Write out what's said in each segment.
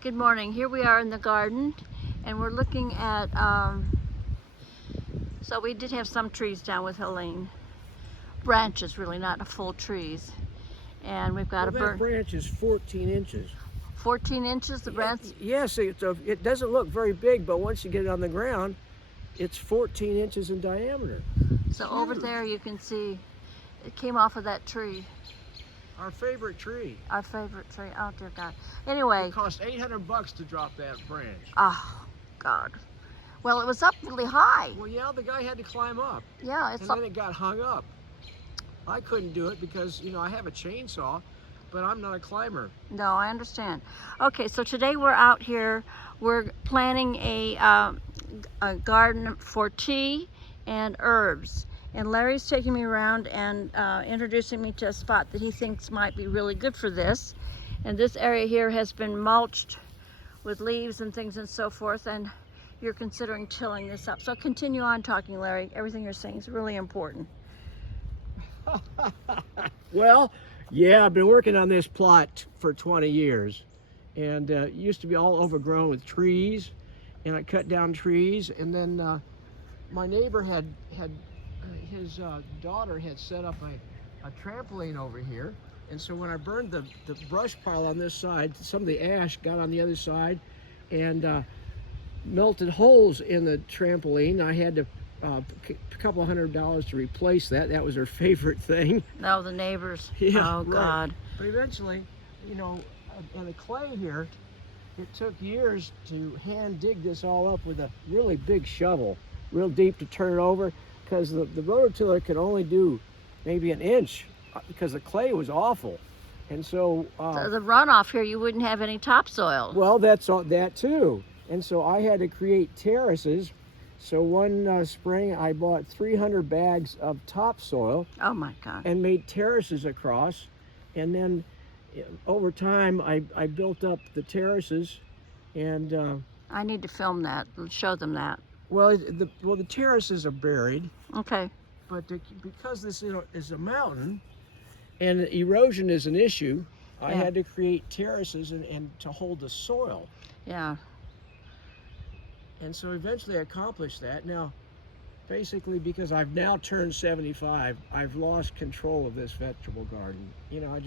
Good morning. Here we are in the garden, and we're looking at, so we did have some trees down with Helene. Branches, really, not full trees. And we've got That branch is 14 inches. 14 inches, the branch? Yes, it doesn't look very big, but once you get it on the ground, it's 14 inches in diameter. So over there you can see it came off of that tree. Our favorite tree. Our favorite tree. Oh, dear God. Anyway. It cost $800 to drop that branch. Oh, God. Well, it was up really high. Well, yeah, the guy had to climb up. Yeah, it's and then it got hung up. I couldn't do it because, you know, I have a chainsaw, but I'm not a climber. No, I understand. Okay, so today we're out here. We're planting a garden for tea and herbs. And Larry's taking me around and introducing me to a spot that he thinks might be really good for this. And this area here has been mulched with leaves and things and so forth, and you're considering tilling this up. So continue on talking, Larry. Everything you're saying is really important. Well, yeah, I've been working on this plot for 20 years. And it used to be all overgrown with trees, and I cut down trees. And then my neighbor his daughter had set up a trampoline over here. And so when I burned the brush pile on this side, some of the ash got on the other side and melted holes in the trampoline. I had to a couple $100 to replace that. That was her favorite thing. No, the neighbors. Yeah, oh, right. God. But eventually, you know, on the clay here, it took years to hand dig this all up with a really big shovel, real deep to turn it over, because the rototiller could only do maybe an inch because the clay was awful. And so the runoff here, you wouldn't have any topsoil. Well, that's that too. And so I had to create terraces. So one spring I bought 300 bags of topsoil. Oh my God. And made terraces across. And then over time I built up the terraces. And I need to film that and show them that. Well, the terraces are buried. Okay. But because this is a mountain and erosion is an issue, I had to create terraces and to hold the soil. Yeah. And so eventually I accomplished that. Now, basically because I've now turned 75, I've lost control of this vegetable garden. You know,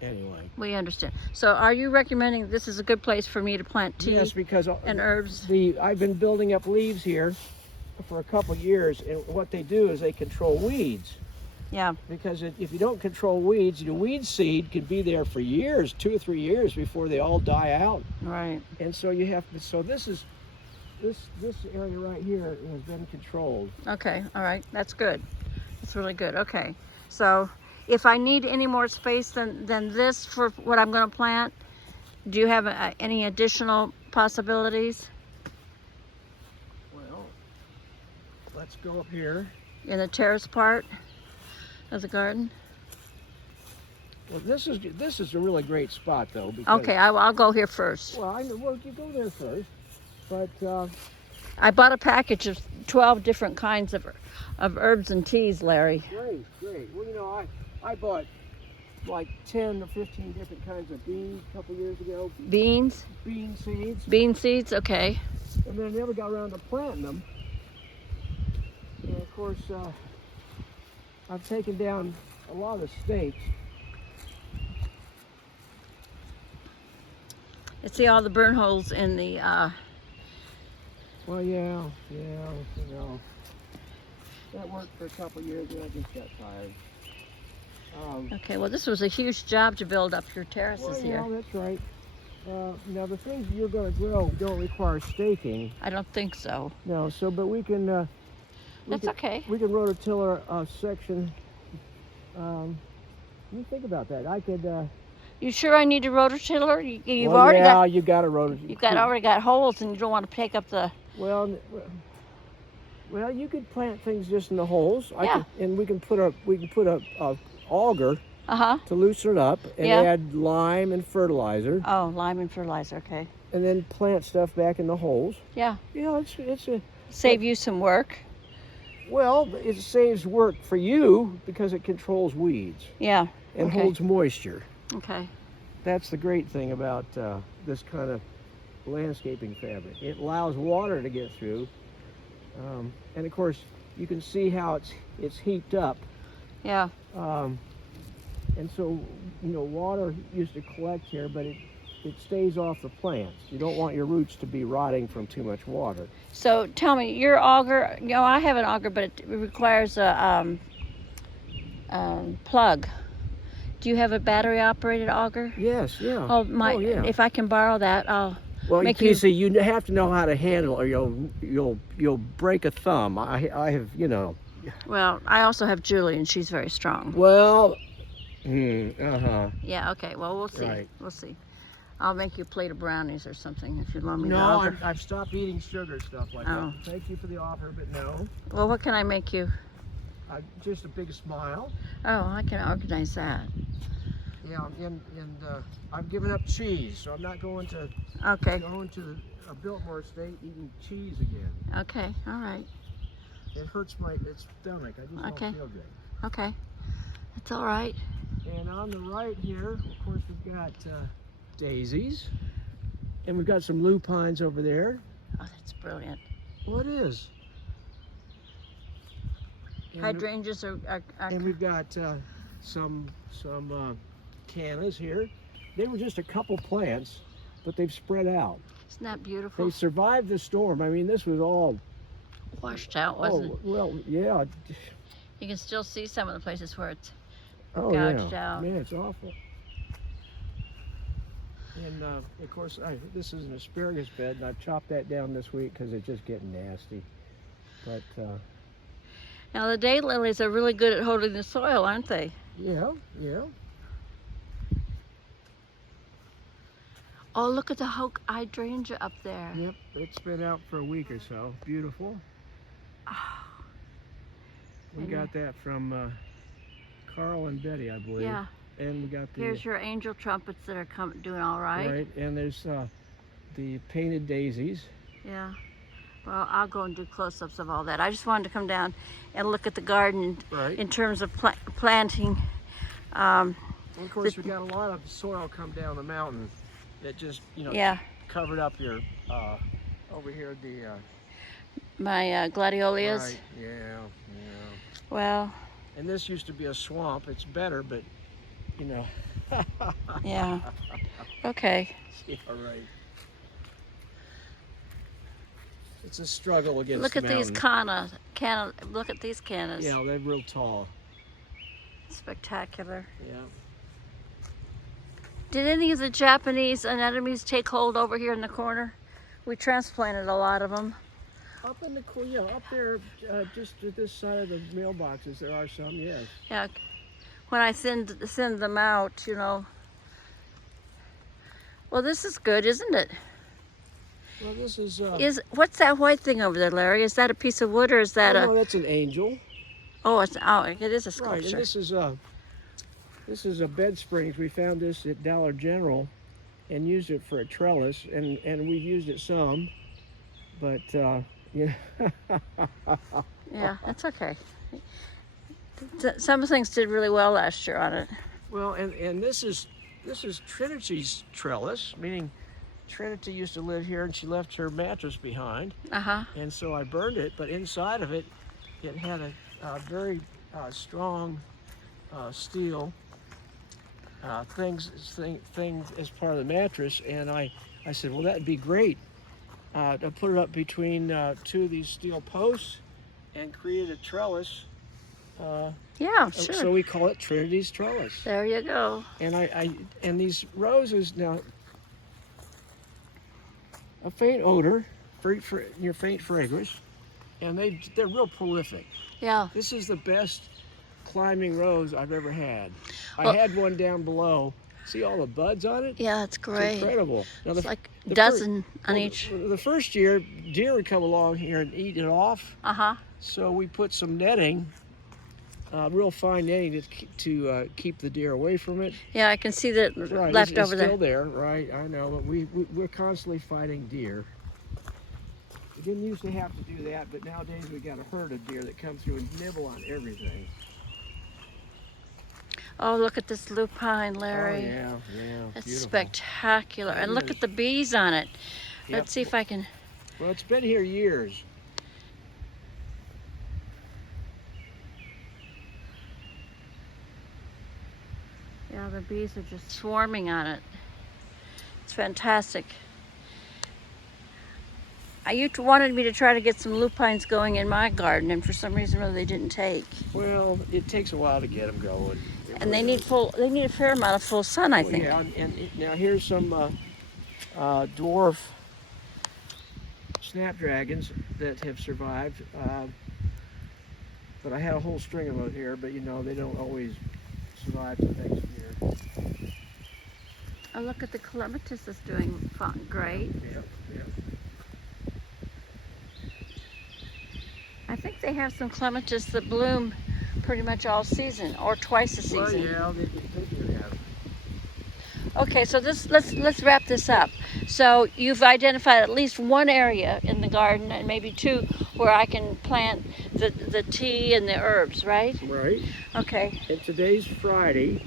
anyway. We understand. So are you recommending this is a good place for me to plant tea? Yes, because and herbs? I've been building up leaves here for a couple years, and what they do is they control weeds. Yeah. Because if you don't control weeds, your weed seed could be there for years, 2 or 3 years before they all die out. Right. And so you have to, so this area right here has been controlled. Okay, all right, that's good. That's really good. Okay, so if I need any more space than this for what I'm going to plant, do you have any additional possibilities? Well, let's go up here. In the terrace part of the garden? Well, this is a really great spot, though. Because, okay, I'll go here first. Well, you go there first. But I bought a package of 12 different kinds of herbs and teas, Larry. Great. Well, you know, I bought like 10 or 15 different kinds of beans a couple years ago. Beans? Bean seeds. Bean seeds, okay. And then I never got around to planting them. And of course, I've taken down a lot of the stakes. You see all the burn holes in the Well, yeah, you know, that worked for a couple years and I just got tired. okay, well, this was a huge job to build up your terraces here. Well, that's right. Now, the things you're going to grow don't require staking. I don't think so. No, but we can... okay. We can rototiller a section. You think about that. I could... You sure I need a rototiller? You've well, already got... you got a rototiller. You've already got holes and you don't want to take up the... Well, you could plant things just in the holes. Yeah. And we can put a auger to loosen it up and add lime and fertilizer. Oh, lime and fertilizer, okay. And then plant stuff back in the holes. Yeah. You know, it's a... Save you some work. Well, it saves work for you because it controls weeds. Yeah. And holds moisture. Okay. That's the great thing about this kind of landscaping fabric. It allows water to get through, and of course you can see how it's heaped up. Yeah. And so, water used to collect here, but it stays off the plants. You don't want your roots to be rotting from too much water. So tell me, your auger, I have an auger, but it requires a plug. Do you have a battery operated auger? Yes, yeah. Oh, yeah. If I can borrow that, I'll Well, make you see, you have to know how to handle, or you'll break a thumb. I have, Well, I also have Julie, and she's very strong. Well, Yeah, okay, well, we'll see. Right. We'll see. I'll make you a plate of brownies or something if you loan me the No, auger. I've stopped eating sugar stuff like Oh. that. Thank you for the offer, but no. Well, what can I make you? Just a big smile. Oh, I can organize that. Yeah, and I've given up cheese, so I'm not going to Okay, a Biltmore Estate eating cheese again. okay, all right, It hurts my stomach. I just Okay. don't feel good. okay. That's all right. And on the right here, of course, we've got daisies, and we've got some lupines over there. Oh, that's brilliant. Well, it is. And, Hydrangeas are and we've got some cannas here. They were just a couple plants, but they've spread out. isn't that beautiful? They survived the storm. I mean, this was all. Washed out, wasn't it? Well, yeah. You can still see some of the places where it's Oh, gouged yeah. out. Man, it's awful. And of course, this is an asparagus bed, and I've chopped that down this week because it's just getting nasty. But Now the daylilies are really good at holding the soil, aren't they? yeah. Oh, look at the hydrangea up there. Yep, it's been out for a week or so. Beautiful. Oh, We And- got that from Carl and Betty, I believe. yeah. And we got the Here's your angel trumpets that are doing all right. right, and there's the painted daisies. Yeah. Well, I'll go and do close-ups of all that. I just wanted to come down and look at the garden Right. in terms of planting. And of course, we got a lot of soil come down the mountain that just Yeah, covered up your over here my gladiolus. Right. Yeah. Well, And this used to be a swamp. It's better, but yeah. Okay. Yeah, right. It's a struggle against Look the at these mountain. look at these cannas. Yeah, they're real tall. Spectacular. Yeah. Did any of the Japanese anemones take hold over here in the corner? We transplanted a lot of them. Up in the up there, just at this side of the mailboxes, there are some. Yes. Yeah. When I send them out, Well, this is good, isn't it? Well, this is. What's that white thing over there, Larry? Is that a piece of wood or is that no, that's an angel. it is a Right, sculpture. and this is a bed springs. We found this at Dollar General, and used it for a trellis, and we've used it some, but yeah. Yeah, that's okay. Some things did really well last year on it. Well, and this is Trinity's trellis, meaning Trinity used to live here and she left her mattress behind, Uh-huh. and so I burned it. But inside of it, it had a very strong steel thing as part of the mattress, and I said, well, that'd be great to put it up between two of these steel posts and create a trellis. Yeah, sure. So we call it Trinity's trellis. There you go. And and these roses now, a faint odor, faint fragrance, and they're real prolific. Yeah. This is the best climbing rose I've ever had. Well- I had one down below. See all the buds on it? Yeah, it's It's great. incredible. Now It's like a the dozen on well, each. The first year, deer would come along here and eat it off. Uh-huh. So we put some netting, real fine netting to keep the deer away from it. Yeah, I can see that Right, left it's over still there. there, right? I know, but we're constantly fighting deer. We didn't used to have to do that, but nowadays we got a herd of deer that come through and nibble on everything. Oh, look at this lupine, Larry. Oh yeah, That's beautiful. spectacular. It And look is. at the bees on it. Yep. Let's see if I can. Well, it's been here years. Yeah, the bees are just swarming on it. It's fantastic. You wanted me to try to get some lupines going in my garden, and for some reason, really, they didn't take. Well, it takes a while to get them going. And they need They need a fair amount of full sun, I think. Yeah, now here's some dwarf snapdragons that have survived. But I had a whole string of them here, but you know, they don't always survive to next year. Oh, look at the clematis is doing great. Yep, yep. I think they have some clematis that bloom pretty much all season, or twice a season. Well, yeah, they do have. Okay, so let's wrap this up. So you've identified at least one area in the garden, and maybe two, where I can plant the tea and the herbs, right? Right. Okay. And today's Friday.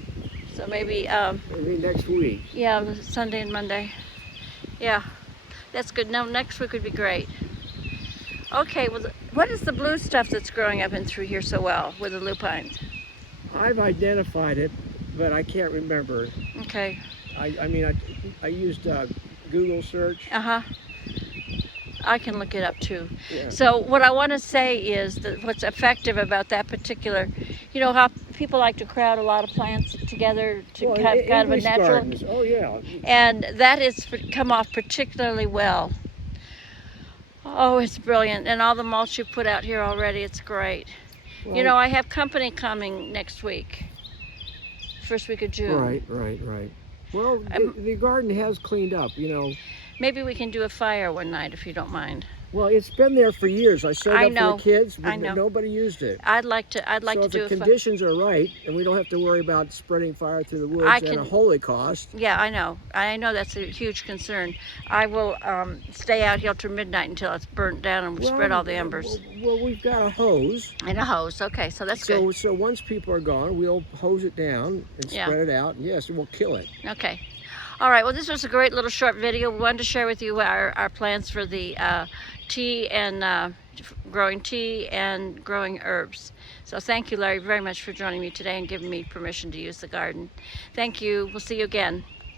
So maybe Maybe next week. yeah, Sunday and Monday. Yeah, that's good. No, next week would be great. Okay, well, what is the blue stuff that's growing up and through here so well with the lupines? I've identified it, but I can't remember. Okay. I used Google search. Uh-huh. I can look it up too. Yeah. So what I want to say is that what's effective about that particular, you know how people like to crowd a lot of plants together to Well, have kind of a English natural, gardens. Oh yeah. and that has come off particularly well. Oh, it's brilliant. And all the mulch you put out here already, it's great. Well, You know, I have company coming next week, first week of June. Right. Well, I'm- the garden has cleaned up, you know. Maybe we can do a fire one night if you don't mind. Well, it's been there for years. I set I up know. for the kids, but I know. nobody used it. I'd like to So do if a the fire. conditions are right, and we don't have to worry about spreading fire through the woods I at a can- holy cost. Yeah, I know. I know that's a huge concern. I will stay out here till midnight until it's burnt down and we spread all the embers. Well, we've got a hose. And a hose. Okay, so that's good. So once people are gone, we'll hose it down and Yeah. spread it out. And yes, we'll kill it. Okay. All right, well, this was a great little short video. We wanted to share with you our plans for the tea and growing tea and growing herbs. So thank you, Larry, very much for joining me today and giving me permission to use the garden. Thank you. We'll see you again.